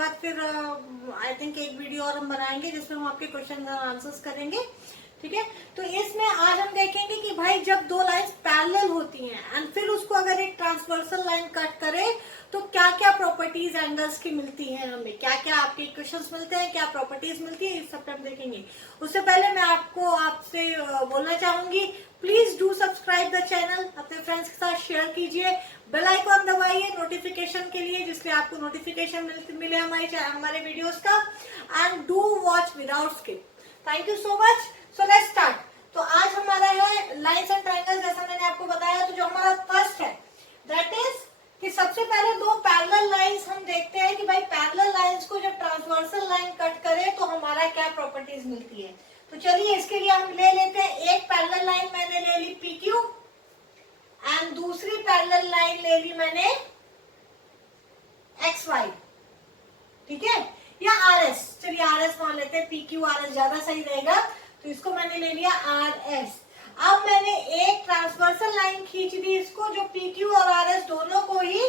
बाद फिर I think एक वीडियो और हम बनाएंगे जिसमें हम आपके क्वेश्चन आंसर्स करेंगे, ठीक है। तो इसमें आज हम देखेंगे कि भाई जब दो लाइंस पैरेलल होती हैं एंड फिर उसको अगर एक ट्रांसवर्सल लाइन कट करे तो क्या क्या प्रॉपर्टीज एंगल्स की मिलती हैं, हमें क्या क्या आपके इक्वेशंस मिलते हैं, क्या प्रॉपर्टीज मिलती है, इस सब पे हम देखेंगे। उससे पहले मैं आपसे बोलना चाहूंगी, please do subscribe the channel, अपने फ्रेंड्स के साथ शेयर कीजिए, बेल आइकॉन दबाइए नोटिफिकेशन के लिए, जिससे आपको नोटिफिकेशन मिले हमारे वीडियोस का, and do watch without skip. Thank you so much. So let's start. तो आज हमारा है लाइंस एंड ट्रायंगल्स, जैसा मैंने आपको बताया। तो जो हमारा फर्स्ट है दैट इज कि सबसे पहले दो पैरेलल लाइंस हम देखते हैं कि भाई पैरेलल लाइंस को जब ट्रांसवर्सल लाइन कट करे तो हमारा क्या प्रॉपर्टीज मिलती है। तो चलिए इसके लिए हम ले लेते हैं, एक पैरेलल लाइन मैंने ले ली PQ एंड दूसरी पैरेलल लाइन ले ली मैंने XY, ठीक है, या RS। चलिए RS मान लेते हैं, PQ RS ज्यादा सही रहेगा, तो इसको मैंने ले लिया RS। अब मैंने एक ट्रांसवर्सल लाइन खींच दी इसको, जो PQ और RS दोनों को ही,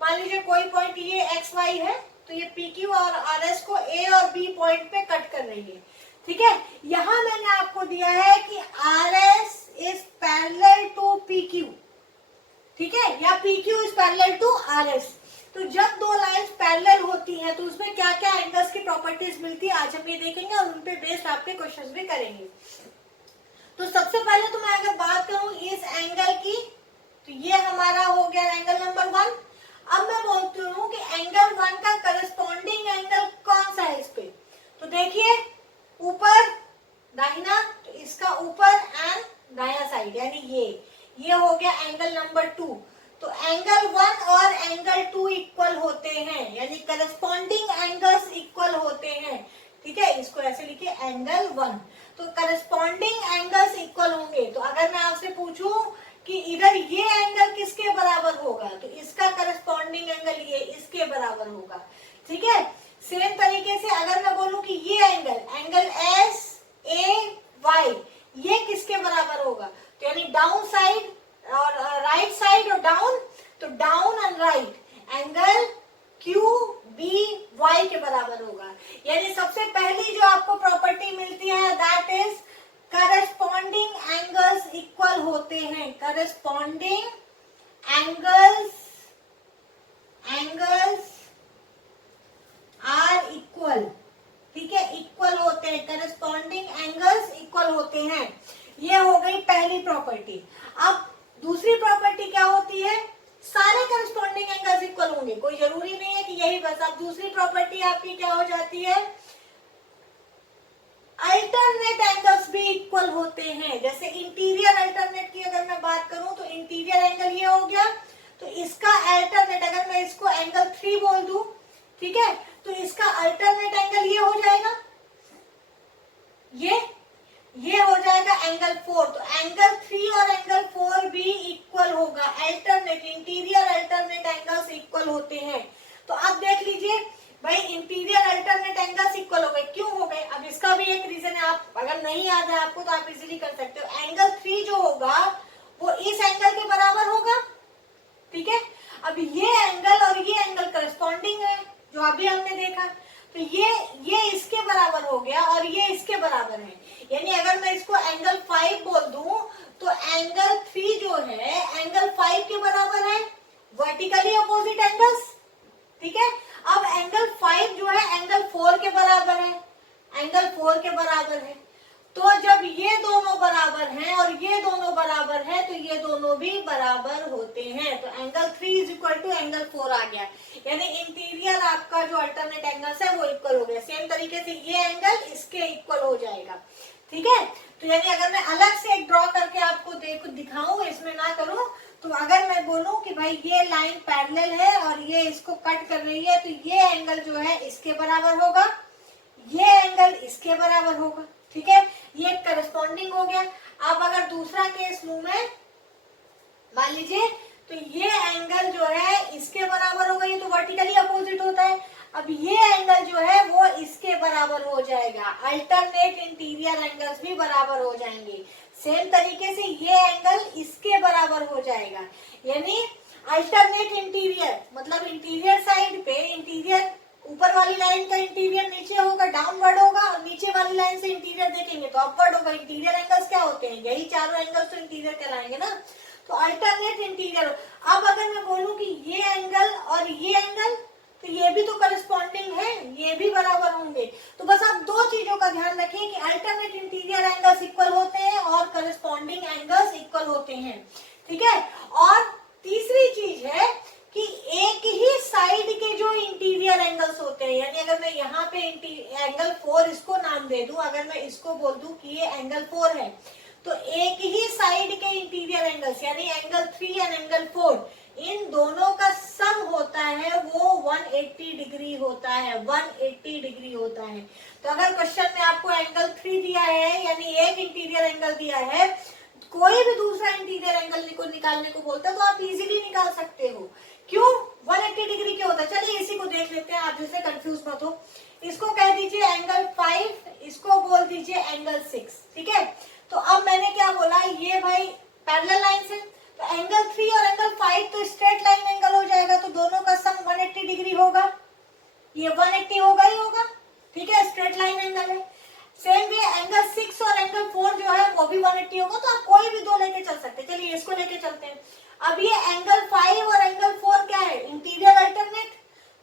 मान लीजिए कोई पॉइंट ये XY है, तो ये PQ और RS को A और B पॉइंट पे कट कर रही है, ठीक है। यहां मैंने आपको दिया है कि RS is parallel to PQ, ठीक है, या PQ is parallel to RS। तो जब दो लाइंस पैरेलल होती हैं तो उसमें क्या क्या एंगल्स की प्रॉपर्टीज मिलती है, आज हम ये देखेंगे और उन पे बेस्ड आपके क्वेश्चंस भी करेंगे। तो सबसे पहले तो मैं अगर बात करूं इस एंगल की, तो ये हमारा हो गया एंगल नंबर 1। अब मैं बोलती हूँ कि एंगल 1 का करस्पॉन्डिंग एंगल कौन सा है इस पे। तो देखिए ऊपर दाहिना, तो इसका ऊपर एंड दाया साइड, यानी ये हो गया एंगल नंबर 2। तो एंगल 1 और एंगल 2 इक्वल होते हैं, यानी करस्पॉन्डिंग एंगल्स इक्वल होते हैं, ठीक है। इसको ऐसे लिखिए एंगल 1। तो करस्पॉन्डिंग एंगल्स इक्वल होंगे। तो अगर मैं आपसे पूछूं कि इधर ये एंगल किसके बराबर होगा, तो इसका करस्पॉन्डिंग एंगल ये इसके बराबर होगा, ठीक है। सेम तरीके से अगर मैं बोलूं कि ये एंगल SAY ये किसके बराबर होगा, तो यानी डाउन साइड और राइट साइड और डाउन, तो down and right angle QBY के बराबर होगा। यानी सबसे पहली जो आपको प्रॉपर्टी मिलती है that is corresponding angles equal होते हैं, करस्पॉन्डिंग एंगल्स आर इक्वल, ठीक है, इक्वल होते हैं, करस्पॉन्डिंग एंगल्स इक्वल होते हैं। ये हो गई पहली प्रॉपर्टी। अब दूसरी प्रॉपर्टी क्या होती है, सारे करस्पॉन्डिंग एंगल्स इक्वल होंगे, कोई जरूरी नहीं है कि यही बस। अब दूसरी प्रॉपर्टी आपकी क्या हो जाती है, अल्टरनेट एंगल्स भी इक्वल होते हैं। जैसे इंटीरियर अल्टरनेट की अगर मैं बात करूं तो इंटीरियर एंगल ये हो गया, तो इसका अल्टरनेट अगर मैं इसको एंगल 3 बोल दूं, ठीक है, तो इसका अल्टरनेट एंगल ये हो जाएगा, ये हो जाएगा एंगल 4। तो एंगल 3 और एंगल 4 भी इक्वल होगा, alternate interior alternate angles equal होते हैं। तो अब देख लीजिए भाई इंटीरियर अल्टरनेट एंगल्स इक्वल हो गए, क्यों हो गए। अब इसका भी एक रीजन है, आप अगर नहीं याद है आपको तो आप इजीली कर सकते हो। एंगल 3 जो होगा वो इस एंगल के बराबर होगा, ठीक है। अब ये एंगल और ये एंगल करस्पॉन्डिंग है जो अभी हमने देखा, तो ये इसके बराबर हो गया और ये इसके बराबर है। यानी अगर मैं इसको एंगल 5 बोल दूं तो एंगल 3 जो है एंगल 5 के बराबर है, वर्टिकली अपोजिट एंगल्स, ठीक है। अब एंगल 5 जो है एंगल 4 के बराबर है, एंगल 4 के बराबर है। तो जब ये दोनों बराबर हैं और ये दोनों बराबर है तो ये दोनों भी बराबर होते हैं। तो angle 3 is equal to angle 4 आ गया, यानी इंटीरियर आपका जो अल्टरनेट एंगल्स है वो इक्वल हो गया। सेम तरीके से ये एंगल इसके इक्वल हो जाएगा, ठीक है। तो यानी अगर मैं अलग से एक ड्रॉ करके आपको दिखाऊं, इसमें ना करूं, तो अगर मैं बोलूं कि भाई ये लाइन पैरेलल है और ये इसको कट कर रही है, तो ये एंगल जो है इसके बराबर होगा, ये एंगल इसके बराबर होगा, ठीक है। ये करस्पॉन्डिंग हो गया। अब अगर दूसरा केस लूं मैं, मान लीजिए, तो ये एंगल जो है इसके बराबर होगा, ये तो वर्टिकली अपोजिट होता है। अब ये एंगल जो है वो इसके बराबर हो जाएगा, अल्टरनेट इंटीरियर एंगल्स भी बराबर हो जाएंगे। सेम तरीके से ये एंगल इसके बराबर हो जाएगा, यानी अल्टरनेट इंटीरियर मतलब इंटीरियर साइड पे इंटीरियर ऊपर वाली लाइन का इंटीरियर नीचे होगा, डाउनवर्ड होगा, और नीचे वाली लाइन से इंटीरियर देखेंगे तो अपवर्ड होगा। इंटीरियर एंगल्स क्या होते हैं, यही चारों एंगल्स तो इंटीरियर कहलाएंगे ना। तो अल्टरनेट इंटीरियर। अब अगर मैं बोलूं कि ये एंगल और ये एंगल, तो ये भी तो करस्पॉन्डिंग है, ये भी बराबर होंगे। तो बस आप दो चीजों का ध्यान रखें कि अल्टरनेट इंटीरियर एंगल्स इक्वल होते हैं और करस्पॉन्डिंग एंगल्स इक्वल होते हैं, ठीक है। और तीसरी चीज है कि एक ही साइड के जो इंटीरियर एंगल्स होते हैं, यानी अगर मैं यहाँ पे एंगल 4 इसको नाम दे दूं, अगर मैं इसको बोल दूं कि ये एंगल 4 है, तो एक ही साइड के इंटीरियर एंगल्स यानी एंगल 3 एंड एंगल 4, इन दोनों का सम होता है वो 180 डिग्री होता है, 180 डिग्री होता है। तो अगर क्वेश्चन में आपको एंगल 3 दिया है, यानी एक इंटीरियर एंगल दिया है, कोई भी दूसरा इंटीरियर एंगल को निकालने को बोलता है तो आप इजीली निकाल सकते हो। क्यों 180 डिग्री क्यों होता है, चलिए इसी को देख लेते हैं, आप जैसे कंफ्यूज मत हो। इसको कह दीजिए एंगल 5, इसको बोल दीजिए एंगल 6, ठीक है। तो अब मैंने क्या बोला, ये भाई पैरेलल लाइंस है, तो एंगल 3 और एंगल 5 तो स्ट्रेट लाइन एंगल हो जाएगा, तो दोनों का सम 180 डिग्री होगा, ये 180 होगा ही होगा, ठीक है, स्ट्रेट लाइन एंगल है। सेम वे एंगल 6 और एंगल 4 जो है वो भी 180 होगा, तो आप कोई भी दो लेके चल सकते हैं। चलिए इसको लेके चलते हैं। अब ये एंगल 5 और एंगल 4 क्या है, इंटीरियर अल्टरनेट,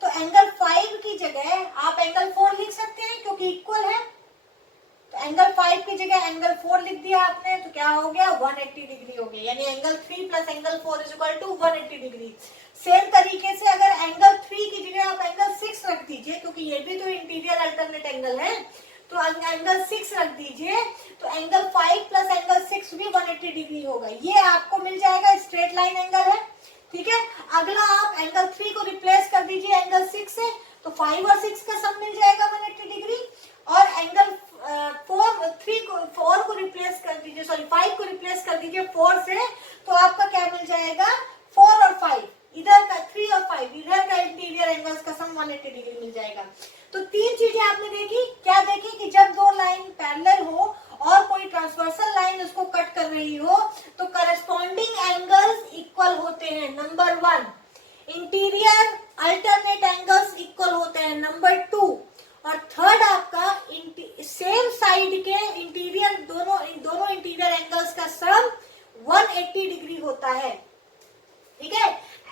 तो एंगल 5 की जगह आप एंगल 4 लिख सकते हैं क्योंकि इक्वल है। तो एंगल 5 की जगह एंगल 4 लिख दिया आपने, तो क्या हो गया 180 डिग्री हो गया, यानी angle 3 plus angle 4 is equal to 180 degree. Same तरीके से अगर एंगल 3 की जगह आप एंगल 6 रख दीजिए, क्योंकि ये भी तो इंटीरियर अल्टरनेट एंगल है, तो एंगल 6 रख दीजिए, तो एंगल 5 प्लस एंगल 6 भी 180 डिग्री होगा। ये आपको मिल जाएगा, स्ट्रेट लाइन एंगल है, ठीक है। अगला आप एंगल 3 को रिप्लेस कर दीजिए एंगल 6 से, तो 5 और 6 का सम मिल जाएगा 180 डिग्री। और एंगल 4 को रिप्लेस कर दीजिए, सॉरी 5 को रिप्लेस कर दीजिए 4 से, तो आपका क्या मिल जाएगा 4 और 5, इधर का 3 और 5, इधर का इंटीरियर एंगल्स का सम 180 डिग्री मिल जाएगा। तो तीन चीजें आपने देखी, क्या देखी कि जब दो लाइन पैरेलल हो और कोई ट्रांसवर्सल लाइन उसको कट कर रही हो, तो करस्पॉन्डिंग एंगल्स इक्वल होते हैं, number 1। Interior alternate angles equal होते हैं, नंबर 2। और थर्ड आपका सेम साइड के इंटीरियर दोनों इंटीरियर एंगल्स का सम 180 डिग्री होता है, ठीक है।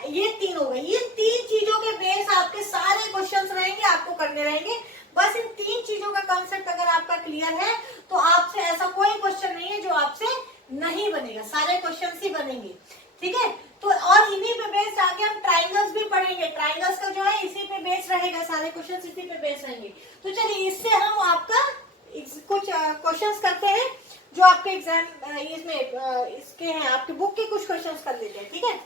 ये तीन हो गए, ये तीन चीजों के बेस आपके सारे क्वेश्चंस रहेंगे, आपको करने रहेंगे। बस इन तीन चीजों का कॉन्सेप्ट अगर आपका क्लियर है तो आपसे ऐसा कोई क्वेश्चन नहीं है जो आपसे नहीं बनेगा, सारे क्वेश्चंस ही बनेंगे, ठीक है। तो और इन्हीं पे बेस आगे हम ट्राइंगल्स भी पढ़ेंगे, ट्राइंगल्स का जो है इसी पे बेस रहेगा, सारे क्वेश्चंस इसी पे बेस रहेंगे। तो चलिए इससे हम आपका कुछ क्वेश्चंस करते हैं जो आपके एग्जाम इसमें इसके हैं, आपके बुक के कुछ क्वेश्चंस कर लेते हैं, ठीक है।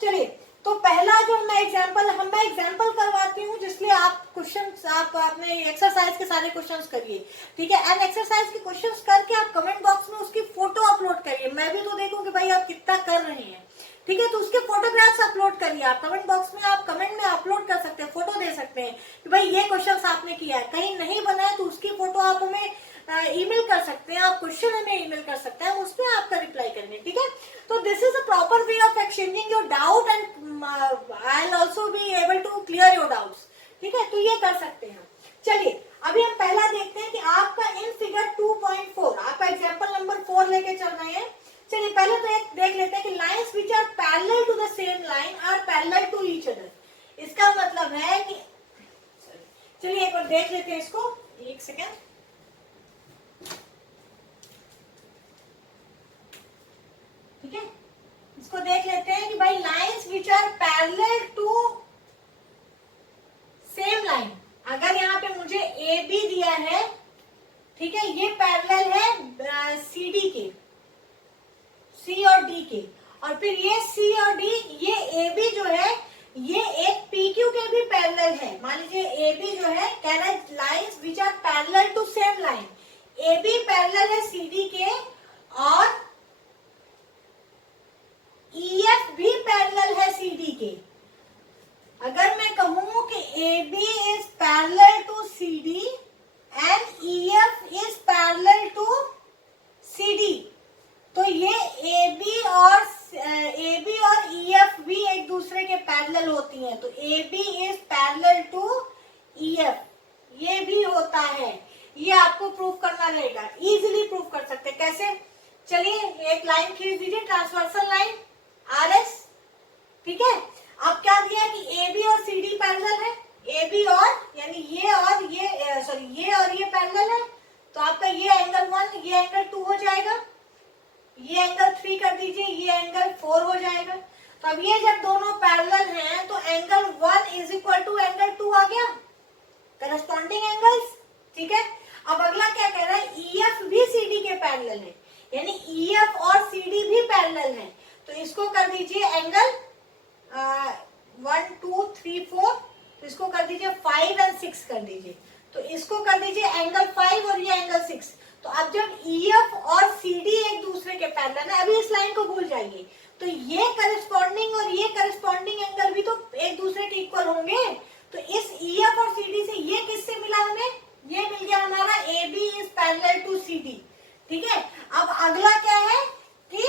चलिए तो पहला जो मैं एग्जांपल करवाती हूँ, जिसलिए आप क्वेश्चंस आप अपने एक्सरसाइज के सारे क्वेश्चंस करिए, ठीक है। एंड एक्सरसाइज के क्वेश्चंस करके आप कमेंट बॉक्स में उसकी फोटो अपलोड करिए, मैं भी तो देखूं कि भाई आप कितना कर रहे हैं, ठीक है। तो उसके फोटोग्राफ्स अपलोड करिए, आप कमेंट बॉक्स में आप कमेंट में अपलोड कर सकते हैं, फोटो दे सकते हैं कि भाई ये क्वेश्चन आपने किया है। कहीं नहीं बना है तो उसकी फोटो आप हमें ईमेल कर सकते हैं, आप क्वेश्चन हमें ईमेल कर सकते हैं, उसमें आपका रिप्लाई करेंगे, ठीक है। तो this is a proper way of exchanging your doubt and I will also be able to clear your doubts, ठीक है। तो ये कर सकते हैं। चलिए अभी हम पहला देखते हैं कि आपका इन फिगर 2.4 आपका एग्जाम्पल नंबर 4 लेके चल रहे हैं। चलिए पहले तो एक देख लेते हैं कि lines which are parallel to the same line are parallel to each other. इसका मतलब है कि चलिए एक बार देख लेते हैं इसको, एक सेकेंड। ठीक है, इसको देख लेते हैं कि भाई lines which are parallel to same line, अगर यहाँ पे मुझे ए बी दिया है, ठीक है, ये पैरेलल है सी डी के, सी और डी के, और फिर ये सी और डी, ये ए बी जो है ये एक पी क्यू के भी पैरेलल है। मान लीजिए ए बी जो है कह रहा है lines which are parallel to same line, A B parallel है सी डी के और ई एफ भी पैरेलल है सी डी के। अगर मैं कहूं कि A B is parallel to C D and E F is parallel to C D, तो ये ए बी और ई एफ भी एक दूसरे के पैरेलल होती हैं, तो A B is parallel to E EF ये भी होता है। ये आपको प्रूव करना रहेगा, इजीली प्रूव कर सकते हैं। कैसे? चलिए एक लाइन खींच दीजिए, ट्रांसवर्सल लाइन RS, ठीक है। अब क्या दिया कि AB और CD पैरेलल है, AB और यानी ये और ये सॉरी ये और ये पैरेलल है, तो आपका ये एंगल 1 ये एंगल 2 हो जाएगा, ये एंगल 3 कर दीजिए, ये एंगल 4 हो जाएगा। तो अब ये जब दोनों पैरेलल हैं तो angle 1 is equal to angle 2 आ गया, करस्पॉन्डिंग एंगल्स, ठीक है। अब अगला क्या कह रहा है, EF भी CD के पैरेलल है, यानी EF और CD भी पैरेलल है, तो इसको कर दीजिए एंगल 1 2 3 4, तो इसको कर दीजिए 5 और 6 कर दीजिए, तो इसको कर दीजिए एंगल 5 और ये एंगल 6। तो अब जब EF और CD एक दूसरे के पैरेलल है, अभी इस लाइन को भूल जाइए, तो ये करस्पॉन्डिंग और ये करस्पॉन्डिंग एंगल भी तो एक दूसरे के इक्वल होंगे। तो इस EF और CD से ये किससे मिला हमें, ये मिल गया हमारा AB is parallel to CD, ठीक है। अब अगला क्या है कि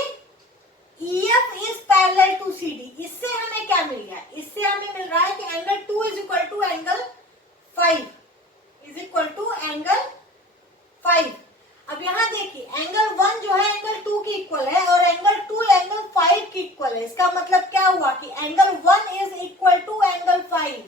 EF is parallel to CD, इससे हमें क्या मिल गया, इससे हमें मिल रहा है कि angle 2 is equal to angle 5 is equal to angle 5। अब यहाँ देखिए एंगल 1 जो है एंगल 2 की इक्वल है और एंगल 2 एंगल 5 की इक्वल है। इसका मतलब क्या हुआ कि angle 1 is equal to angle 5,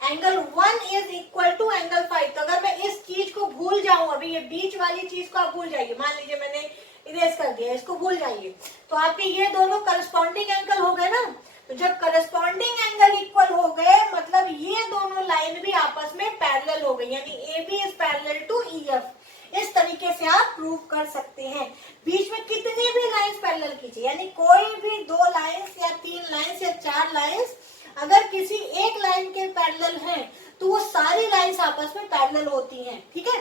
angle 1 is equal to angle 5। तो अगर मैं इस चीज को भूल जाऊं, अभी ये बीच वाली चीज को आप भूल जाइए, मान लीजिए मैंने इरेज कर दिया, इसको भूल जाइए, तो आपके ये दोनों करस्पॉन्डिंग एंगल हो गए ना। तो जब करस्पॉन्डिंग एंगल इक्वल हो गए मतलब ये दोनों लाइन भी आपस में पैरेलल हो गई, यानी AB is parallel to EF। इस तरीके से आप प्रूव कर सकते हैं। बीच में कितनी भी लाइंस पैरेलल कीजिए, यानी कोई भी 2 लाइंस या 3 लाइंस या 4 लाइंस अगर किसी एक लाइन के पैरेलल हैं तो वो सारी लाइंस आपस में पैरेलल होती हैं, ठीक है।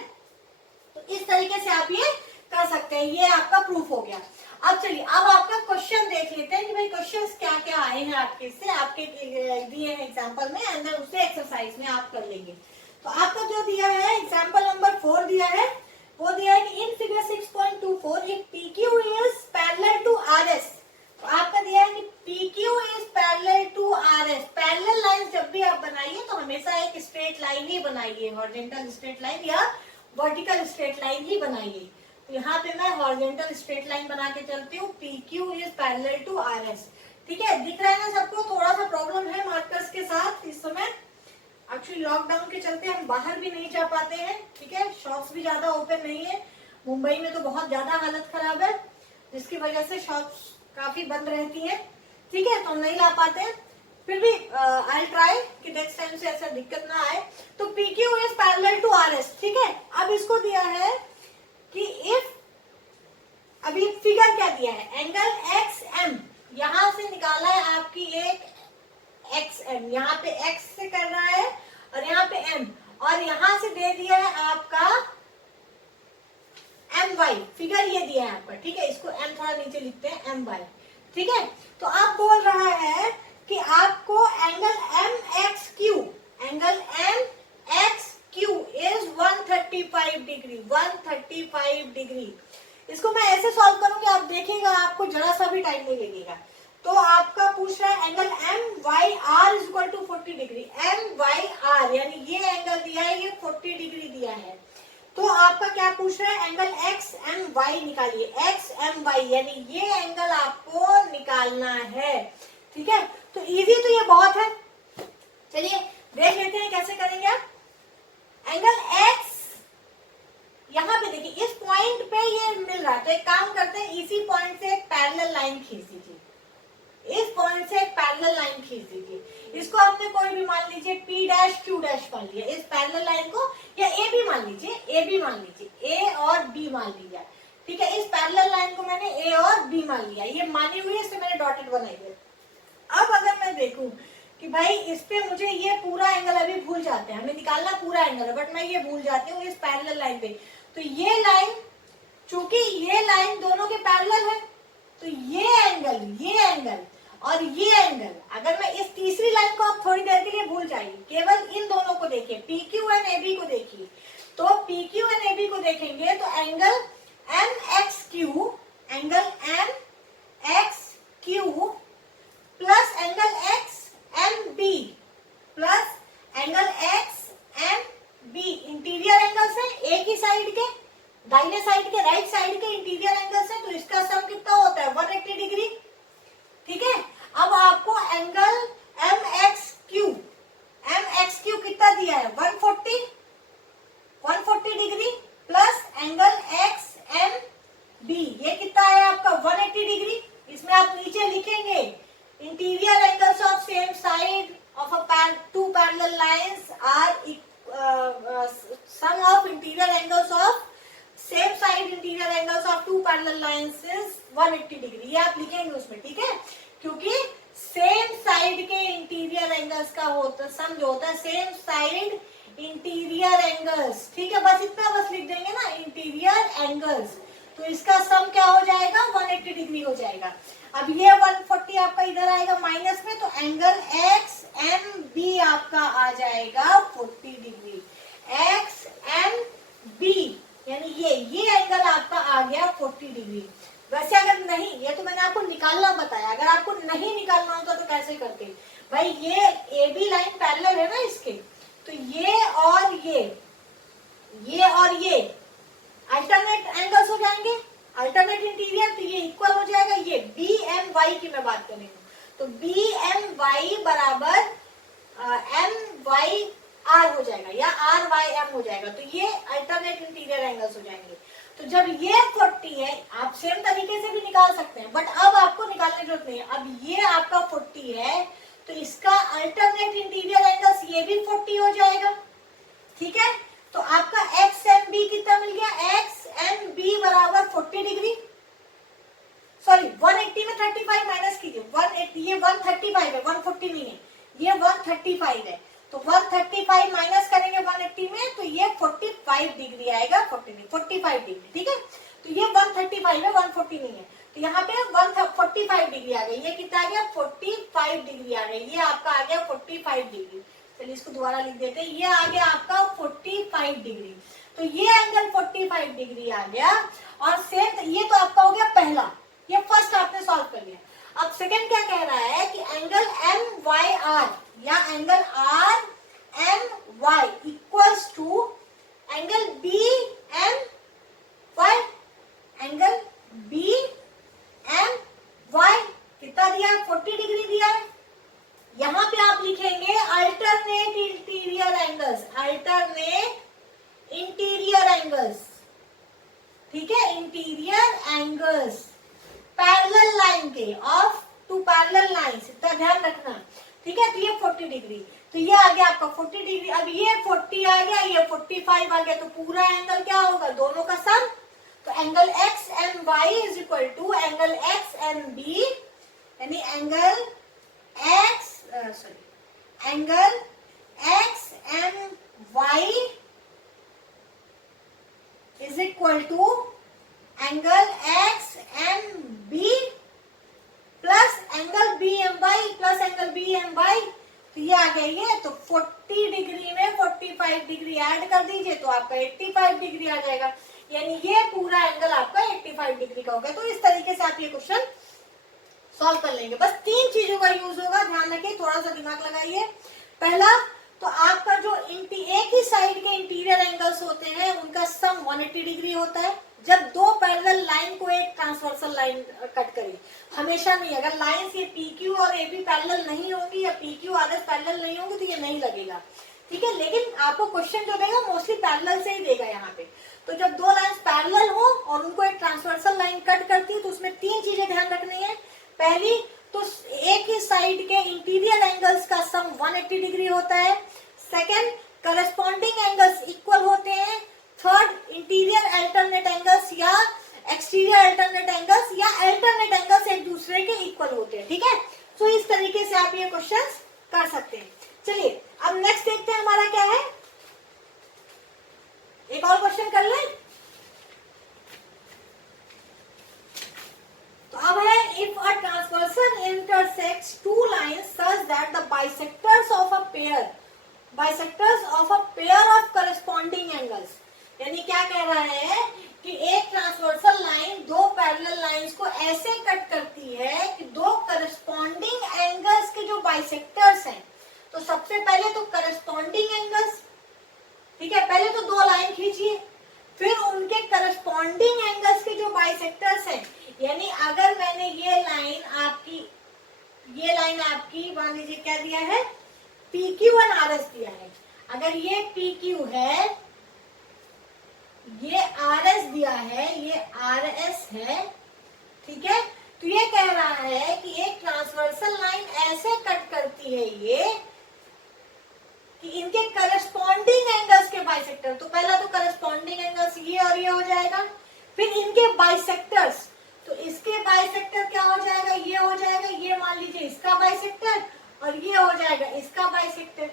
तो इस तरीके से आप ये कर सकते हैं, ये आपका प्रूफ हो गया। अब चलिए अब आपका क्वेश्चन देख लेते हैं कि भाई क्वेश्चंस क्या क्या आए हैं आपके से, आपके दिए हैं एग्जांपल में, एंड देन उसे एक्सरसाइज में आप कर लेंगे। तो आपका जो दिया है एग्जांपल नंबर 4 दिया है, वो दिया है कि in figure 6.24 if PQ is parallel to RS। तो आपका दिया है कि PQ is parallel to RS। Parallel line जब भी आप बनाइए तो हमेशा एक स्ट्रेट लाइन ही बनाइए, हॉरिजॉन्टल स्ट्रेट लाइन या वर्टिकल स्ट्रेट लाइन ही बनाइए। तो यहाँ पे मैं हॉरिजॉन्टल स्ट्रेट लाइन बना के चलती हूँ, PQ is parallel to RS, ठीक है। दिख रहा है ना सबको? थोड़ा सा प्रॉब्लम है मार्कर्स के साथ इस समय, एक्चुअली लॉकडाउन के चलते हम बाहर भी नहीं जा पाते हैं, ठीक है। शॉप्स भी ज्यादा ओपन नहीं है, मुंबई में तो बहुत ज्यादा हालत खराब है, जिसकी वजह से शॉप्स काफी बंद रहती है, ठीक है, तो हम नहीं ला पाते हैं। फिर भी आई ट्राई कि नेक्स्ट टाइम से ऐसा दिक्कत ना आए। तो PQ is parallel to RS, ठीक है। अब इसको दिया है कि इफ, अभी फिगर क्या दिया है, एंगल XM यहां से निकाला है आपकी एक XM, यहाँ पे X से कर रहा है और यहाँ पे M, और यहाँ से दे दिया है आपका MY, फिगर ये दिया है आपका, ठीक है। इसको M थोड़ा नीचे लिखते हैं, MY, ठीक है। तो आप बोल रहा है कि आपको angle MXQ, angle MXQ is 135 degree, 135 degree. इसको मैं ऐसे सॉल्व करूंगी, आप देखेगा आपको जरा सा भी टाइम नहीं लगेगा। तो आपका पूछ रहा है angle MYR is equal to 40 degree, MYR यानी ये एंगल दिया है, ये 40 डिग्री दिया है। तो आपका क्या पूछ रहा है, एंगल XMY निकालिए, XMY यानी ये एंगल आपको निकालना है, ठीक है। तो इजी तो ये बहुत है, चलिए देख लेते हैं कैसे करेंगे आप। एंगल X यहाँ पे देखिए, इस पॉइंट पे ये मिल रहा है, तो एक काम करते हैं, इसी पॉइंट से एक पैरेलल लाइन खींच दीजिए, इस पॉइंट से एक पैरेलल लाइन खींच दीजिए। इसको आपने कोई भी मान लीजिए P' Q' मान लिया, इस पैरेलल लाइन को, या AB मान लीजिए, AB मान लीजिए, A और B मान लिया, ठीक है। इस पैरेलल लाइन को मैंने A और B मान लिया, ये मानी हुई है, इससे मैंने डॉटेड बनाई है। अब अगर मैं देखूं कि भाई इस पे मुझे ये पूरा एंगल अभी भूल जाते हैं, हमें निकालना पूरा एंगल है, बट मैं ये भूल जाती हूँ इस पैरेलल लाइन पे। तो ये लाइन, चूंकि ये लाइन दोनों के पैरेलल है, तो ये एंगल और ये एंगल, अगर मैं इस तीसरी लाइन को आप थोड़ी देर के लिए भूल जाइए, केवल इन दोनों को देखिए, PQ एंड AB को देखिए। तो PQ एंड AB को देखेंगे तो angle MXQ, angle MXQ plus angle XMB plus angle XMB side के, दाहिने साइड के, राइट साइड के इंटीरियर एंगल्स है, तो इसका सम कितना होता है 180 डिग्री। ठीक है, अब आपको एंगल एम एक्स क्यू कितना दिया है 140 degree plus angle X M B, ये कितना है आपका 180 डिग्री। इसमें आप नीचे लिखेंगे interior angles of same side of two parallel lines are sum of interior angles of same side interior angles of two parallel lines is 180 degree, ये आप लिखेंगे उसमें। ठीक है, क्योंकि सेम साइड के इंटीरियर एंगल्स का होता सम जो होता है सेम साइड इंटीरियर एंगल्स। ठीक है, बस इतना बस लिख देंगे ना इंटीरियर एंगल्स, तो इसका सम क्या हो जाएगा 180 डिग्री हो जाएगा। अब ये 140 आपका इधर आएगा माइनस में, तो एंगल एक्स एम बी आपका आ जाएगा 40 डिग्री। एक्स एम बी यानी ये एंगल आपका आ गया 40 डिग्री। वैसे अगर नहीं, ये तो मैंने आपको निकालना बताया, अगर आपको नहीं निकालना होता तो कैसे करते भाई, ये ए बी लाइन पैरेलल है ना इसके, तो ये और ये अल्टरनेट एंगल्स हो जाएंगे, अल्टरनेट इंटीरियर, तो ये इक्वल हो जाएगा। ये बी एम वाई की मैं बात कर रही हूँ, तो बी एम वाई बराबर एम वाई आर हो जाएगा या आर वाई एम हो जाएगा, तो ये अल्टरनेट इंटीरियर एंगल्स हो जाएंगे। तो जब ये 40 है, आप सेम तरीके से भी निकाल सकते हैं, बट अब आपको निकालने की जरूरत नहीं है। अब ये आपका 40 है, तो इसका अल्टरनेट इंटीरियर एंगल्स ये भी 40 हो जाएगा। ठीक है, तो आपका एक्स एम बी कितना मिल गया, एक्स एम बी बराबर 40 डिग्री, सॉरी 180 में 35 माइनस कीजिए, 180 ये 135 है, 140 नहीं है, ये 135 है, तो 135 माइनस करेंगे 180 में, तो ये 45 डिग्री आएगा, 45 डिग्री। ठीक है, तो ये 135 है, 140 नहीं है, तो यहाँ पे 145 डिग्री आ गई। ये कितना आ गया 45 डिग्री आ गई, ये आपका आ गया 45 डिग्री। चलिए इसको दोबारा लिख देते हैं, ये आ गया आपका 45 डिग्री, तो ये एंगल 45 डिग्री आ गया। और सेम ये तो आपका हो गया पहला, ये फर्स्ट आपने सॉल्व कर लिया। अब सेकंड क्या कह रहा है कि एंगल एम वाई आर या angle R M Y equals to angle B M Y, angle B M Y कितना दिया है 40 डिग्री दिया है। यहां पे आप लिखेंगे alternate interior angles, alternate interior angles. ठीक है, इंटीरियर एंगल्स पैरेलल लाइन के ऑफ टू पैरेलल लाइंस, इतना ध्यान रखना। ठीक है, तो ये 40 डिग्री, तो ये आ गया आपका 40 डिग्री। अब ये 40 आ गया, ये 45 आ गया, तो पूरा एंगल क्या होगा दोनों का सम, तो angle X M Y is equal to angle X M B, यानी angle X M Y is equal to angle X M B plus angle B M Y plus angle B M Y, तो ये आ गया ये, तो 40 degree में 45 degree add कर दीजिए तो आपका 85 डिग्री आ जाएगा, यानी ये पूरा एंगल आपका 85 डिग्री का होगा। तो इस तरीके से आप ये क्वेश्चन सॉल्व कर लेंगे। बस 3 चीजों का यूज होगा, ध्यान रखिए, थोड़ा सा दिमाग लगाइए। पहला तो आपका जो एक ही साइड के इंटीरियर एंगल्स होते हैं उनका सम 180 डिग्री होता है। जब दो पैरेलल लाइन को एक ट्रांसवर्सल लाइन कट करे, हमेशा नहीं, अगर लाइंस ये PQ और AB पैरेलल नहीं होंगी या PQ RS पैरेलल नहीं होंगी तो ये नहीं लगेगा। ठीक है, लेकिन आपको क्वेश्चन जो देगा मोस्टली पैरेलल से ही देगा यहाँ पे। तो जब दो लाइंस पैरेलल हो और उनको एक ट्रांसवर्सल लाइन कट करती है तो उसमें 3 चीजें ध्यान रखनी है। पहली तो एक ही साइड के इंटीरियर एंगल्स का सम 180 डिग्री होता है। सेकेंड, करस्पॉन्डिंग एंगल्स इक्वल होते हैं। थर्ड, इंटीरियर अल्टरनेट एंगल्स या एक्सटीरियर अल्टरनेट एंगल्स या अल्टरनेट एंगल्स एक दूसरे के इक्वल होते हैं। ठीक है, तो इस तरीके से आप ये क्वेश्चंस कर सकते हैं। चलिए अब नेक्स्ट देखते हैं हमारा क्या है। एक और क्वेश्चन कर लें। तो अब है, if a transversal intersects two lines such that the bisectors of a pair of corresponding angles, यानी क्या कह रहा है कि एक ट्रांसवर्सल लाइन दो पैरेलल लाइंस को ऐसे कट करती है कि दो करस्पॉन्डिंग एंगल्स के जो बाइसेक्टर्स हैं, तो सबसे पहले तो करस्पॉन्डिंग एंगल्स, ठीक है, पहले तो दो लाइन खींचिए, फिर उनके करस्पॉन्डिंग एंगल्स के जो बाइसेक्टर्स हैं, यानी अगर मैंने ये लाइन आपकी मान लीजिए क्या दिया है, PQ और RS दिया है, अगर ये PQ है, ये RS दिया है, ये RS है, ठीक है, तो ये कह रहा है कि एक ट्रांसवर्सल लाइन ऐसे कट करती है ये कि इनके करस्पॉन्डिंग एंगल्स के बाइसेक्टर, तो पहला तो करस्पॉन्डिंग एंगल्स ये और ये हो जाएगा, फिर इनके बाइसेक्टर्स, तो इसके बाइसेक्टर क्या हो जाएगा, ये हो जाएगा, ये मान लीजिए इसका बाइसेक्टर और ये हो जाएगा इसका बाइसेक्टर,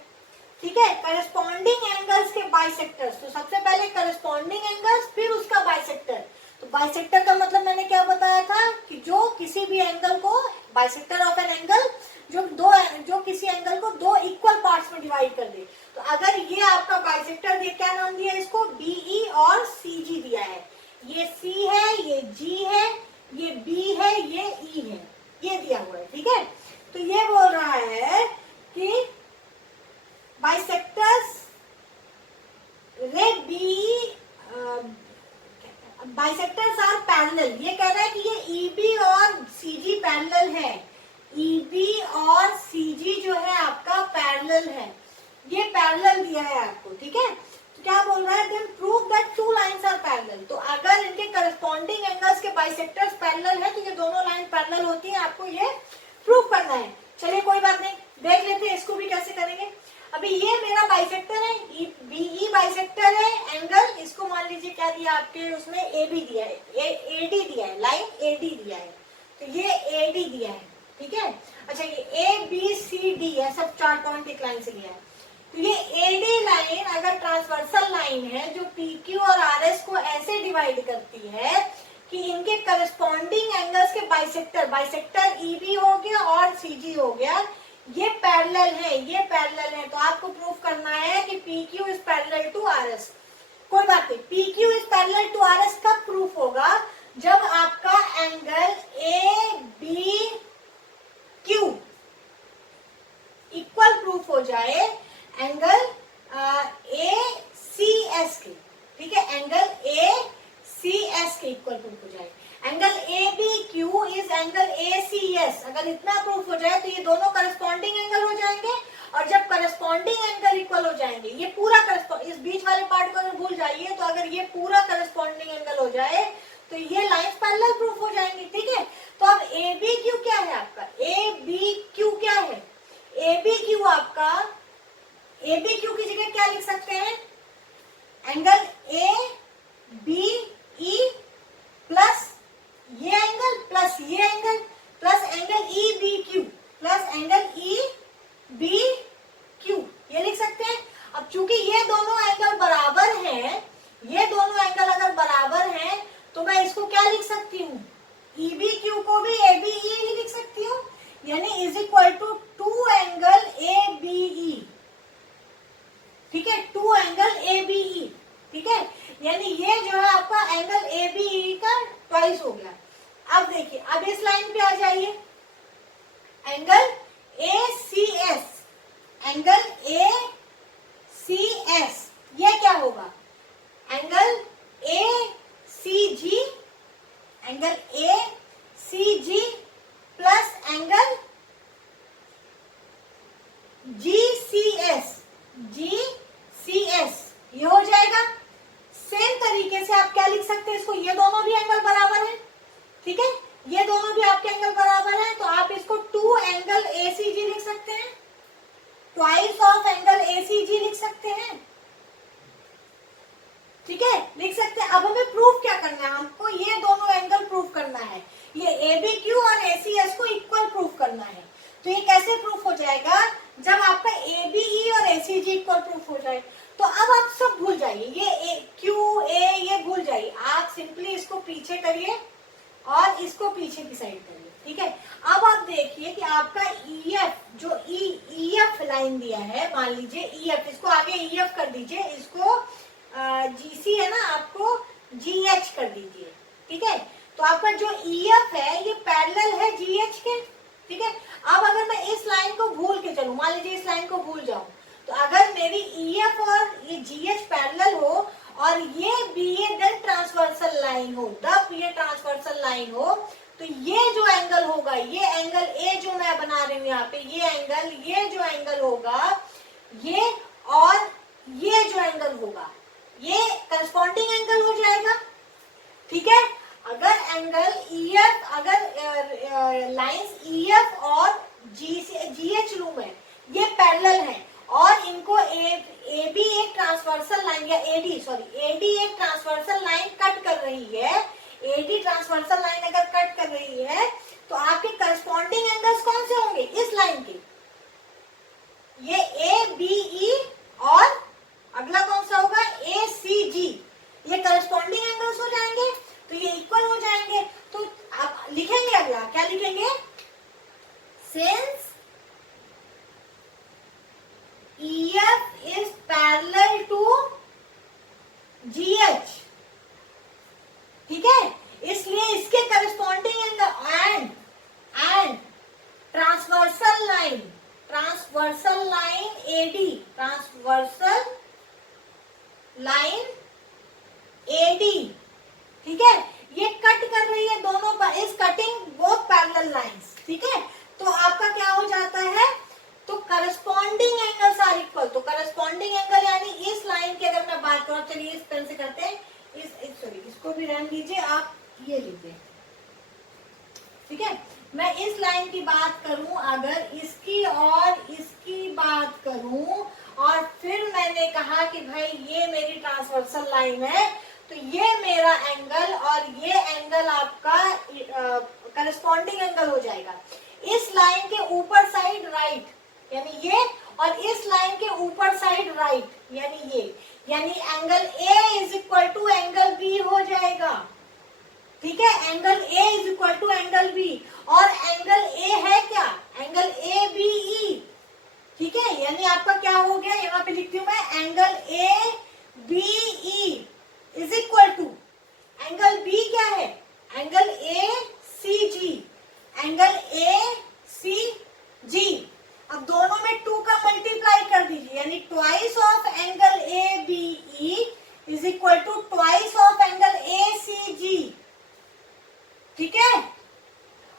ठीक है, करस्पॉन्डिंग एंगल्स के बाइसेक्टर्स, तो सबसे पहले करस्पॉन्डिंग एंगल्स फिर उसका बाइसेक्टर, तो बाइसेक्टर का मतलब मैंने क्या बताया था कि जो किसी भी एंगल को, बाइसेक्टर ऑफ एन एंगल जो किसी एंगल को दो इक्वल पार्ट्स में डिवाइड कर दे, तो अगर ये आपका बाइसेक्टर दिया, क्या नाम दिया है इसको, BE और CG दिया है, ये C है, ये G है, ये B है, ये E है, ये दिया हुआ है, ठीक है, तो ये बोल रहा है कि बाइसेक्टर्स रे बाइसेक्टर्स आर पैरेलल, ये कह रहा है कि ये EB और CG पैरेलल है, EB और CG जो है आपका पैरेलल है, ये पैरेलल दिया है आपको, ठीक है, तो क्या बोल रहा है, then prove that two lines are parallel, तो अगर इनके करस्पॉन्डिंग एंगल्स के बाइसेक्टर्स पैरेलल है तो ये दोनों लाइन पैरेलल होती है, आपको ये प्रूव करना है। चलिए कोई बात नहीं, देख लेते हैं इसको भी कैसे करेंगे। अभी ये मेरा बाइसेक्टर है, BE बाइसेक्टर है एंगल, इसको मान लीजिए क्या दिया आपके उसमें, AB दिया है, AD दिया है, लाइन AD दिया है, तो ये AD दिया है, ठीक है, अच्छा ये ABCD है, सब 4 पॉइंट एक लाइन से लिया है, तो ये AD लाइन अगर ट्रांसवर्सल लाइन है जो PQ और RS को ऐसे डिवाइड करती है कि इनके करस्पॉन्डिंग एंगल्स के बाइसेक्टर EB हो गया और CG हो गया, ये पैरेलल है, ये पैरेलल है, तो आपको प्रूफ करना है कि PQ is parallel to RS। कोई बात नहीं, PQ is parallel to RS कब प्रूफ होगा, जब आपका एंगल ABQ इक्वल प्रूफ हो जाए एंगल ACS के, ठीक है, एंगल ACS के इक्वल प्रूफ हो जाए, angle ABQ is angle ACS, अगर इतना प्रूफ हो जाए तो ये दोनों करस्पॉन्डिंग एंगल हो जाएंगे, और जब करस्पॉन्डिंग एंगल इक्वल हो जाएंगे, ये पूरा इस बीच वाले पार्ट को अगर भूल जाइए, तो अगर ये पूरा करस्पॉन्डिंग एंगल हो जाए तो ये लाइंस पैरेलल प्रूफ हो जाएंगी, ठीक है, तो अब ABQ क्या है आपका, ABQ क्या है, ABQ आपका, ABQ की जगह क्या लिख सकते हैं, एंगल ABE प्लस ये एंगल प्लस ये angle plus angle EBQ plus angle EBQ, ये लिख सकते हैं। अब चूंकि ये दोनों एंगल बराबर हैं, ये दोनों एंगल अगर बराबर हैं तो मैं इसको क्या लिख सकती हूँ, EBQ को भी ABE ही लिख सकती हूँ, यानी is equal to 2 angle ABE, ठीक है, 2 एंगल ABE, ठीक है, यानी ये जो है आपका एंगल ABE का ट्वाइस हो गया। अब देखिए, अब इस लाइन पे आ जाइए, एंगल ACS, एंगल ACS ये क्या होगा, angle ACG, angle ACG plus angle GCS, GCS ये हो जाएगा। सेम तरीके से आप क्या लिख सकते हैं इसको, ये दोनों भी एंगल बराबर हैं, ठीक है, ये दोनों भी आपके एंगल बराबर हैं, तो आप इसको 2 एंगल ACG लिख सकते हैं, ट्वाइस ऑफ एंगल ACG लिख सकते हैं, ठीक है, लिख सकते हैं। अब हमें प्रूफ क्या करना है, हमको ये दोनों एंगल प्रूफ करना है, ये ABQ और ACS को इक्वल प्रूफ करना है। तो ये कैसे प्रूफ हो जाएगा, जब आपका ABE और ACG इक्वल प्रूफ हो जाए। तो अब आप सब भूल जाइए, ये QA ये भूल जाइए, आप सिंपली इसको पीछे करिए और इसको पीछे की साइड करिए, ठीक है। अब आप देखिए कि आपका EF जो EF लाइन दिया है, मान लीजिए EF, इसको आगे EF कर दीजिए, इसको GC है ना, आपको GH कर दीजिए, ठीक है। तो आपका जो EF है ये पैरेलल है GH के, ठीक है। अब अगर मैं इस लाइन को भूल के चलूं, मान लीजिए इस लाइन को भूल जाऊं, तो अगर मेरी EF और ये GH पैरेलल हो और ये BA देन ट्रांसवर्सल लाइन हो, जब ये ट्रांसवर्सल लाइन हो तो ये जो एंगल होगा, ये एंगल ए जो मैं बना रही हूँ यहाँ पे, ये जो एंगल होगा, ये और ये जो एंगल होगा, ये करस्पॉन्डिंग एंगल हो जाएगा। ठीक है, अगर एंगल EF, अगर लाइंस EF और GH लूं मैं, ये पैरेलल है और इनको AB एक ट्रांसवर्सल लाइन या AD एक ट्रांसवर्सल लाइन कट कर रही है, AD ट्रांसवर्सल लाइन अगर कट कर रही है तो आपके करस्पॉन्डिंग एंगल्स कौन से होंगे इस लाइन के, ये ABE और अगला कौन सा होगा ACG, ये करस्पॉन्डिंग एंगल्स हो जाएंगे तो ये इक्वल हो जाएंगे। तो आप लिखेंगे अगला क्या लिखेंगे, since EF is parallel to GH, ठीक है, इसलिए इसके corresponding angle and transversal line AD, transversal line AD, ठीक है, ये कट कर रही है दोनों पर, इस कटिंग बोथ पैरेलल लाइंस। ठीक है, तो आपका क्या हो जाता है, तो करस्पॉन्डिंग एंगल्स आर इक्वल, तो करस्पॉन्डिंग एंगल यानी इस लाइन की अगर मैं बात करूं, चलिए इस पेन से करते हैं, इसको भी रहने दीजिए, आप ये लीजिए। ठीक है, मैं इस लाइन की बात करूं, अगर इसकी और इसकी बात करूं और फिर मैंने कहा कि भाई ये मेरी ट्रांसवर्सल लाइन है, तो ये मेरा एंगल और ये एंगल आपका करस्पॉन्डिंग एंगल हो जाएगा। इस लाइन के ऊपर साइड राइट यानी ये, और इस लाइन के ऊपर साइड राइट यानी ये, यानी angle A is equal to angle B हो जाएगा। ठीक है, angle A is equal to angle B, और एंगल A है क्या, एंगल ABE। ठीक है, यानी आपका क्या हो गया, यहाँ पे लिखती हूँ मैं, angle ABE is equal to angle B क्या है, एंगल ACG, एंगल ACG। अब दोनों में 2 का मल्टीप्लाई कर दीजिए, यानी twice of angle ABE is equal to twice of angle ACG। ठीक है,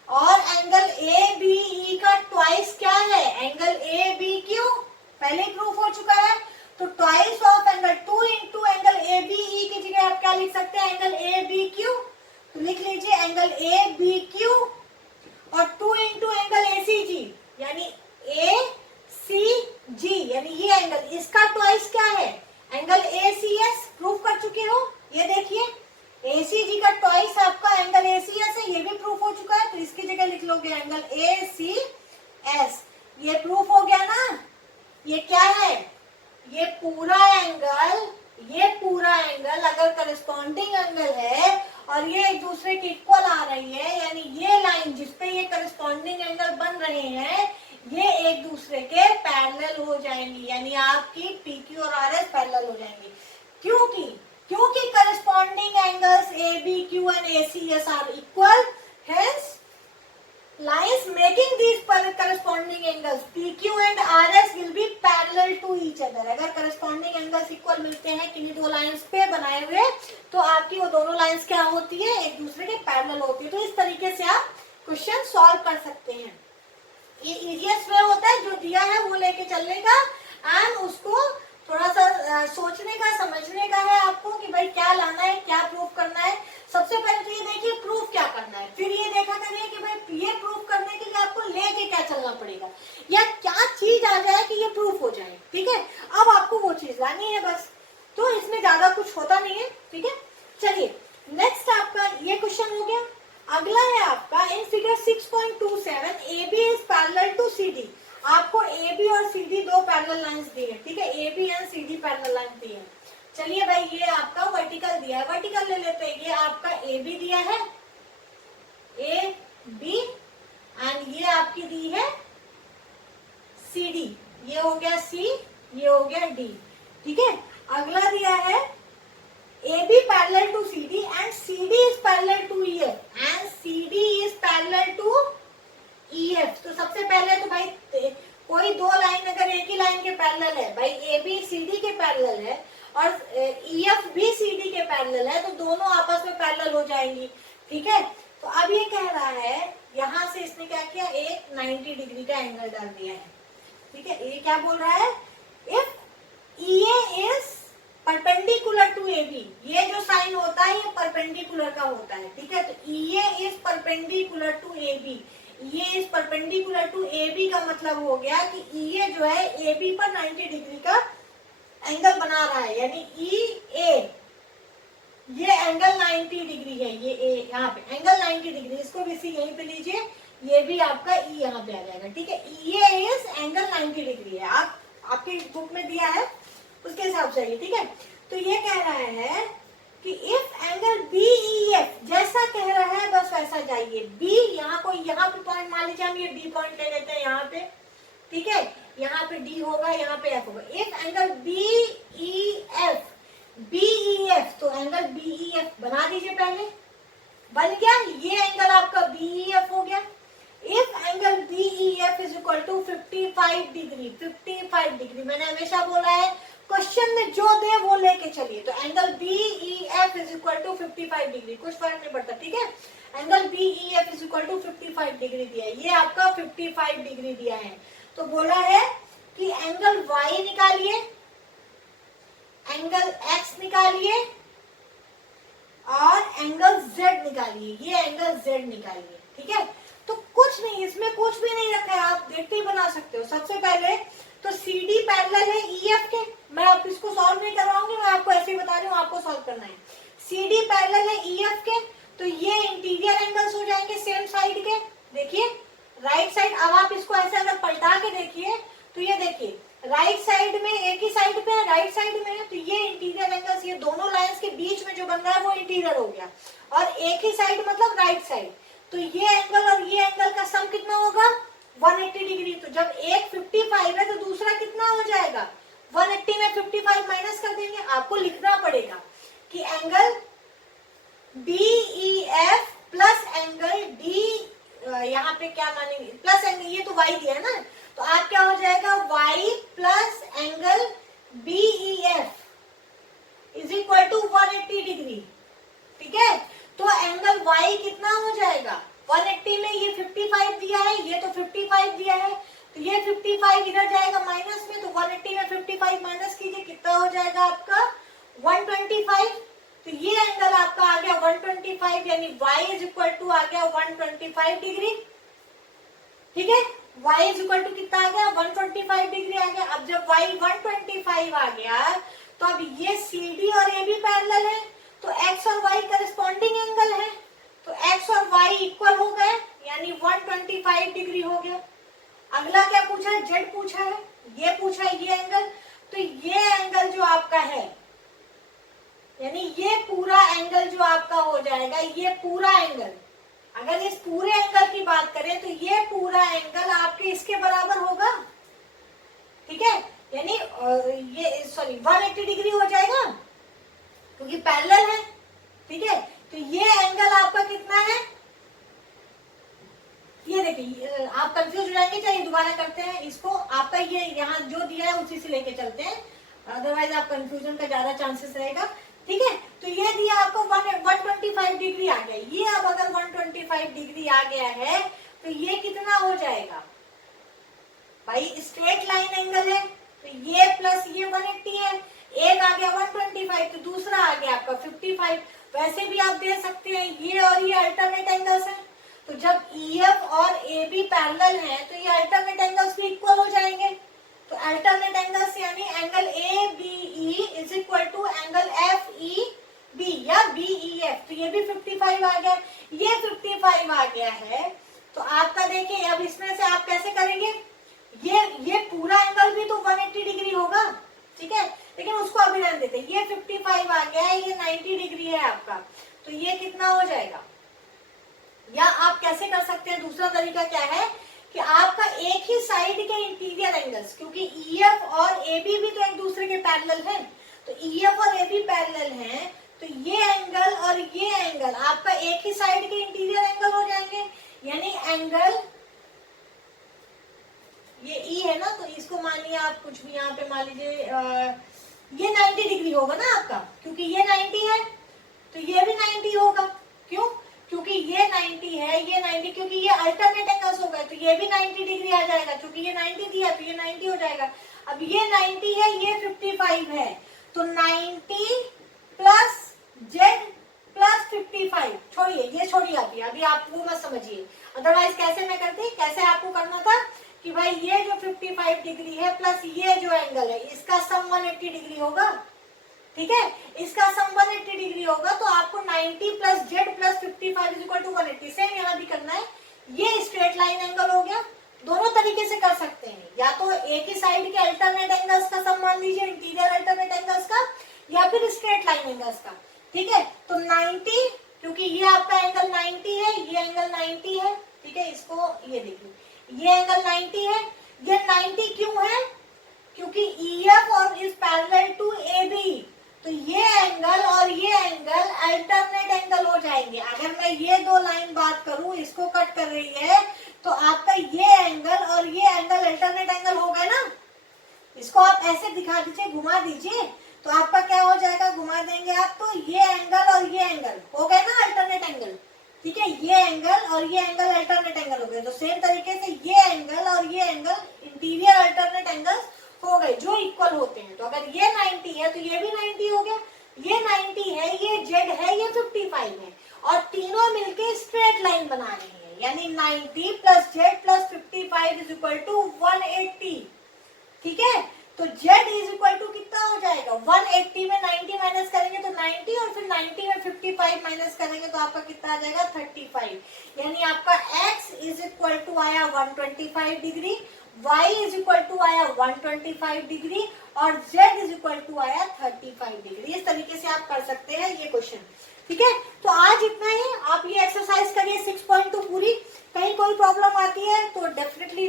और एंगल ABE का ट्वाइस क्या है, एंगल ABQ, पहले प्रूफ हो चुका है, तो twice of angle 2 into angle ABE की जगह आप क्या लिख सकते हैं, एंगल ABQ, तो लिख लीजिए एंगल ABQ और 2 इंटू एंगल ACG यानी ACG, यानी ये एंगल, इसका ट्वाइस क्या है, एंगल ACS, प्रूफ कर चुके हो, ये देखिए ACG का ट्वाइस आपका एंगल ACS है, ये भी प्रूफ हो चुका है, तो इसकी जगह लिख लोगे एंगल ACS। ये प्रूफ हो गया ना, ये क्या है, ये पूरा एंगल अगर करस्पॉन्डिंग एंगल है और ये एक दूसरे के इक्वल आ रही है, यानी ये लाइन जिसपे ये करस्पॉन्डिंग एंगल बन रहे हैं ये एक दूसरे के पैरेलल हो जाएंगी, यानी आपकी PQ और RS पैरेलल हो जाएंगी। क्योंकि corresponding angles ABQ and ACS are equal, hence lines making these corresponding angles PQ and RS will be parallel to each other। अगर corresponding angles equal मिलते हैं किन्हीं दो लाइंस पे बनाए हुए, तो आपकी वो दोनों लाइंस क्या होती है, एक दूसरे के पैरेलल होती है। तो इस तरीके से आप क्वेश्चन सॉल्व कर सकते हैं। ये इजीएस्ट वे होता है, जो दिया है वो लेके चलने का एंड उसको थोड़ा सा सोचने का, समझने का है आपको कि भाई क्या लाना है, क्या प्रूफ करना है। सबसे पहले तो ये देखिए प्रूफ क्या करना है, फिर ये देखा करिए कि भाई ये प्रूफ करने के लिए आपको लेके क्या चलना पड़ेगा या क्या चीज आ जाए कि ये प्रूफ हो जाए। ठीक है, अब आपको वो चीज लानी है बस, तो इसमें ज्यादा कुछ होता नहीं है। ठीक है, चलिए नेक्स्ट आपका ये क्वेश्चन हो गया। अगला है आपका in figure 6.27 AB is parallel to CD। आपको AB और CD दो पैरेलल लाइंस दी है। ठीक है, AB and CD parallel line दी है। चलिए भाई ये आपका वर्टिकल दिया है, वर्टिकल ले लेते हैं। ये आपका AB दिया है, AB, एंड ये आपकी दी है CD। ये हो गया C, ये हो गया D। ठीक है, अगला दिया है AB parallel to CD and CD is parallel to EF and CD is parallel to EF। तो सबसे पहले तो भाई कोई दो लाइन अगर एक ही लाइन के पैरेलल है, भाई AB CD के पैरेलल है और EF भी CD के पैरेलल है, तो दोनों आपस में पैरेलल हो जाएंगी। ठीक है, तो अब ये कह रहा है, यहां से इसने क्या किया, एक 90 डिग्री का एंगल डाल दिया है। ठीक है, ये क्या बोल रहा है, if EA is perpendicular to AB, ये जो साइन होता है ये परपेंडिकुलर का होता है। ठीक है, तो EA is perpendicular to AB, ये इज परपेंडिकुलर टू AB का मतलब हो गया कि EA जो है AB पर 90 डिग्री का एंगल बना रहा है, यानी EA ये एंगल 90 डिग्री है, ये ए यहाँ पे एंगल 90 डिग्री, इसको भी सी यहीं पे लीजिए, ये भी आपका ई यहाँ पे आ जाएगा। ठीक है, ये इज एंगल 90 डिग्री है, आपकी बुक में दिया है उसके हिसाब से। ठीक है, तो ये कह रहा है कि इफ एंगल BEF जैसा कह रहा है बस वैसा जाइए। बी यहाँ को यहाँ पे पॉइंट मान लीजिए, हम ये बी पॉइंट ले लेते हैं यहाँ पे। ठीक है, यहाँ पे डी होगा, यहाँ पे एफ होगा। इफ एंगल BEF तो एंगल BEF बना दीजिए, पहले बन गया, ये एंगल आपका BEF हो गया। If angle BEF is equal to 55 degree, 55 degree मैंने हमेशा बोला है क्वेश्चन में जो दे वो लेके चलिए। तो angle BEF is equal to 55 degree, कुछ फर्क नहीं पड़ता। ठीक है, angle BEF is equal to 55 degree दिया है, ये आपका 55 डिग्री दिया है। तो बोला है कि एंगल Y निकालिए, एंगल X निकालिए और एंगल Z निकालिए, ये एंगल Z निकालिए। ठीक है, तो कुछ नहीं, इसमें कुछ भी नहीं रखा है, आप देखते ही बना सकते हो। सबसे पहले तो CD पैरेलल है EF के, मैं आप इसको सॉल्व नहीं करवाऊंगी, मैं आपको ऐसे ही बता रही हूँ, आपको सॉल्व करना है। CD पैरेलल है EF के, तो ये इंटीरियर एंगल्स हो जाएंगे सेम साइड के। देखिए राइट साइड, अब आप इसको ऐसे अगर पलटा के देखिए तो ये देखिए राइट साइड में एक ही साइड पे है, राइट साइड में है, तो ये इंटीरियर एंगल्स, ये दोनों लाइंस के बीच में जो बन रहा है वो इंटीरियर हो गया, और एक ही साइड मतलब राइट साइड। तो ये एंगल और ये एंगल का सम कितना होगा, 180 डिग्री। तो जब एक 55 है तो दूसरा कितना हो जाएगा, 180 में 55 माइनस कर देंगे। आपको लिखना पड़ेगा कि angle BEF plus angle D, यहाँ पे क्या मानेंगे, प्लस एंगल, ये तो Y दिया है ना, तो आप क्या हो जाएगा, Y plus angle BEF is equal to 180 degree. ठीक है, तो एंगल Y कितना हो जाएगा, 180 में ये 55 दिया है, ये तो 55 दिया है, तो ये 55 इधर जाएगा माइनस में, तो 180 में 55 माइनस कीजिए, कितना हो जाएगा आपका 125। तो ये एंगल आपका आ गया 125, यानी Y इज इक्वल टू आ गया 125 डिग्री। ठीक है, Y इज इक्वल टू कितना आ गया, 125 डिग्री आ गया। अब जब Y 125 आ गया तो अब ये CD और AB पैरेलल है, तो X और Y करस्पॉन्डिंग एंगल है, तो X और Y इक्वल हो गए, यानी 125 डिग्री हो गया। अगला क्या पूछा है, Z पूछा है, ये पूछा है ये एंगल, तो ये एंगल जो आपका है, यानी ये पूरा एंगल जो आपका हो जाएगा, ये पूरा एंगल, अगर इस पूरे एंगल की बात करें तो ये पूरा एंगल आपके इसके बराबर होगा। ठीक है, यानी ये सॉरी 180 डिग्री हो जाएगा क्योंकि पैरेलल है। ठीक है, तो ये एंगल आपका कितना है, ये देखिए आप कंफ्यूज हो जाएंगे, चलिए दोबारा करते हैं इसको। आपका ये यहाँ जो दिया है उसी से लेके चलते हैं, अदरवाइज आप कंफ्यूजन का ज्यादा चांसेस रहेगा। ठीक है, तो ये दिया आपको 125 डिग्री आ गया, ये अब अगर 125 डिग्री आ गया है तो ये कितना हो जाएगा भाई, स्ट्रेट लाइन एंगल है, तो ये प्लस ये 180 है, एक आ गया 125, तो दूसरा आ गया आपका 55। वैसे भी आप दे सकते हैं, ये और ये अल्टरनेट एंगल्स हैं, तो जब EF और AB पैरेलल हैं तो ये अल्टरनेट एंगल्स भी इक्वल हो जाएंगे। तो अल्टरनेट एंगल्स यानी angle ABE is equal to angle FEB या BEF, तो ये भी 55 आ गया, ये 55 आ गया है। तो आपका देखिए अब इसमें से आप कैसे करेंगे, ये पूरा एंगल भी तो 180 डिग्री होगा। ठीक है, लेकिन उसको अभी रहने देते हैं, ये 55 आ गया है, ये 90 डिग्री है आपका, तो ये कितना हो जाएगा। या आप कैसे कर सकते हैं, दूसरा तरीका क्या है कि आपका एक ही साइड के इंटीरियर एंगल्स, क्योंकि EF और AB भी तो एक दूसरे के पैरेलल हैं, तो EF और AB पैरेलल हैं, तो ये एंगल और ये एंगल आपका एक ही साइड के इंटीरियर एंगल हो जाएंगे, यानी एंगल ये E है ना, तो इसको मानिए आप कुछ भी यहाँ पे मान लीजिए ये 90 डिग्री होगा ना आपका, क्योंकि ये 90 है तो ये भी 90 होगा। क्यों? क्योंकि ये 90 है, ये 90, क्योंकि ये अल्टरनेट एंगल्स हो गए तो ये भी 90 डिग्री आ जाएगा, क्योंकि ये 90 दिया तो ये 90 हो जाएगा। अब ये 90 है, ये 55 है, तो 90 प्लस जेड प्लस 55, छोड़िए ये छोड़िए, अभी आप वो मत समझिए, अदरवाइज कैसे मैं करती, कैसे आपको करना था कि भाई ये जो 55 डिग्री है प्लस ये जो एंगल है इसका सम 180 डिग्री होगा, ठीक है, इसका सम 180 डिग्री होगा, तो आपको 90 plus Z plus 55 is equal to 180। Same यहाँ भी करना है, ये स्ट्रेट लाइन एंगल हो गया, दोनों तरीके से कर सकते हैं, या तो एक ही साइड के अल्टरनेट एंगल्स का सम मान लीजिए, इंटीरियर अल्टरनेट एंगल्स का, या फिर स्ट्रेट लाइन एंगल्स का, ठीक है। तो 90, क्योंकि ये आपका एंगल 90 है, ये एंगल 90 है, ठीक है, इसको ये देखिए, ये एंगल 90 है, ये 90 क्यों है? क्योंकि EF और इज पैरेलल टू AB, तो ये एंगल और ये एंगल अल्टरनेट एंगल हो जाएंगे। अगर मैं ये दो लाइन बात करूं, इसको कट कर रही है, तो आपका ये एंगल और ये एंगल अल्टरनेट एंगल हो गए ना। इसको आप ऐसे दिखा दीजिए, घुमा दीजिए, तो आपका क्या हो जाएगा, घुमा देंगे आप तो ये एंगल और ये एंगल हो गए ना अल्टरनेट एंगल, ठीक है, ये एंगल और ये एंगल अल्टरनेट एंगल हो गए। तो सेम तरीके से ये एंगल और ये एंगल इंटीरियर अल्टरनेट एंगल्स हो गए जो इक्वल होते हैं। तो अगर ये 90 है तो ये भी 90 हो गया, ये 90 है, ये जेड है, ये 55 है, और तीनों मिलके स्ट्रेट लाइन बना रहे हैं, यानी 90 plus Z plus 55 is equal to 180, ठीक है। तो z इज इक्वल टू कितना हो जाएगा, 180 में 90 माइनस करेंगे तो 90, और फिर 90 में 55 माइनस करेंगे तो आपका कितना आ जाएगा 35, यानी आपका x इज इक्वल टू आया 125 degree, y is equal to आया 125 डिग्री, और z इज इक्वल टू आया 35 डिग्री। इस तरीके से आप कर सकते हैं ये क्वेश्चन, ठीक है। तो आज इतना ही, आप ये एक्सरसाइज करिए 6.2 पूरी। कहीं कोई प्रॉब्लम आती है तो definitely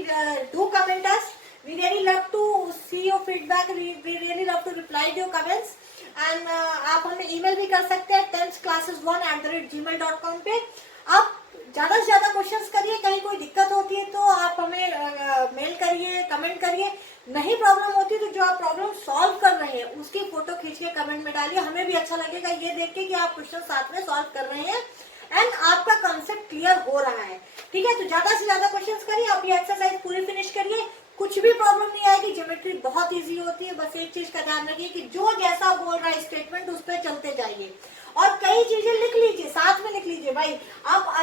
do comment us, we really love to see your feedback, we really love to reply to your comments, and आप हमें ईमेल भी कर सकते हैं 10thclasses1@gmail.com पे। आप ज्यादा से ज्यादा क्वेश्चंस करिए, कहीं कोई दिक्कत होती है तो आप हमें मेल करिए, कमेंट करिए, नहीं प्रॉब्लम होती तो जो आप प्रॉब्लम सॉल्व कर रहे हैं उसकी फोटो खींच के कमेंट में डालिए, हमें भी अच्छा लगेगा ये देख के कि आप क्वेश्चन साथ में सॉल्व कर रहे हैं एंड आपका कंसेप्ट क्लियर हो रहा है, ठीक है। तो ज्यादा से ज्यादा क्वेश्चंस करिए, आप ये एक्सरसाइज पूरी फिनिश करिए, कुछ भी प्रॉब्लम नहीं आएगी, ज्योमेट्री बहुत इजी होती है। बस एक चीज का ध्यान रखिए कि जो जैसा बोल रहा है स्टेटमेंट उस पर चलते जाइए, और कई चीजें लिख लीजिए, साथ में लिख लीजिए भाई। आप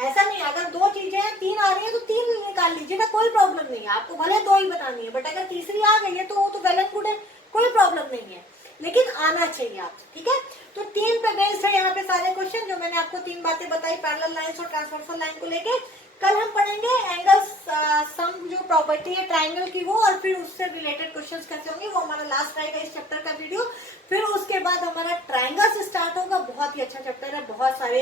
ऐसा नहीं, अगर दो चीजें हैं, तीन आ रही है तो तीन निकाल लीजिए ना, कोई प्रॉब्लम नहीं है, आपको भले दो ही बनानी है, बट अगर तीसरी आ गई है तो वो तो वेल एंड गुड है, कोई प्रॉब्लम नहीं है, लेकिन आना चाहिए आप, ठीक है। तो 3 पे बेस्ड है यहाँ पे सारे क्वेश्चन, जो मैंने आपको 3 बातें बताई पैरेलल लाइंस और ट्रांसवर्सल लाइन को लेके। कल हम पढ़ेंगे एंगल्स सम जो प्रॉपर्टी है ट्राइंगल की वो, और फिर उससे रिलेटेड क्वेश्चंस कैसे होंगे, वो हमारा लास्ट रहेगा इस चैप्टर का वीडियो। फिर उसके बाद हमारा ट्राइंगल से स्टार्ट होगा, बहुत ही अच्छा चैप्टर है, बहुत सारे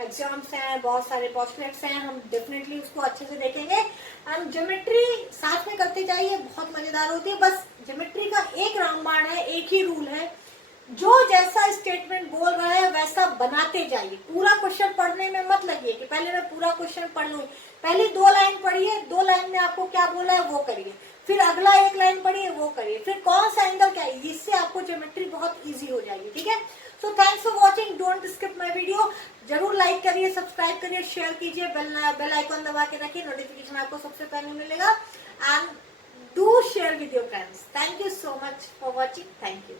एग्जाम्स हैं, बहुत सारे पोस्टलेट्स हैं, हम डेफिनेटली उसको अच्छे से देखेंगे। एंड ज्योमेट्री साथ में करते जाइए, बहुत मजेदार होती है। बस ज्योमेट्री का एक रामबाण है, एक ही रूल है, जो जैसा स्टेटमेंट बोल रहा है वैसा बनाते जाइए। पूरा क्वेश्चन पढ़ने में मत लगिए कि पहले मैं पूरा क्वेश्चन पढ़ लूं, पहले 2 लाइन पढ़िए, 2 लाइन में आपको क्या बोला है वो करिए, फिर अगला 1 लाइन पढ़िए वो करिए, फिर कौन सा एंगल क्या है, इससे आपको ज्योमेट्री बहुत इजी हो जाएगी, ठीक है। So thanks for watching, don't skip my video, जरूर लाइक करिए, सब्सक्राइब करिए, शेयर कीजिए, बेल आइकॉन दबा के रखिए, नोटिफिकेशन आपको सबसे पहले मिलेगा, and do share with your friends. Thank you so much for watching, thank you.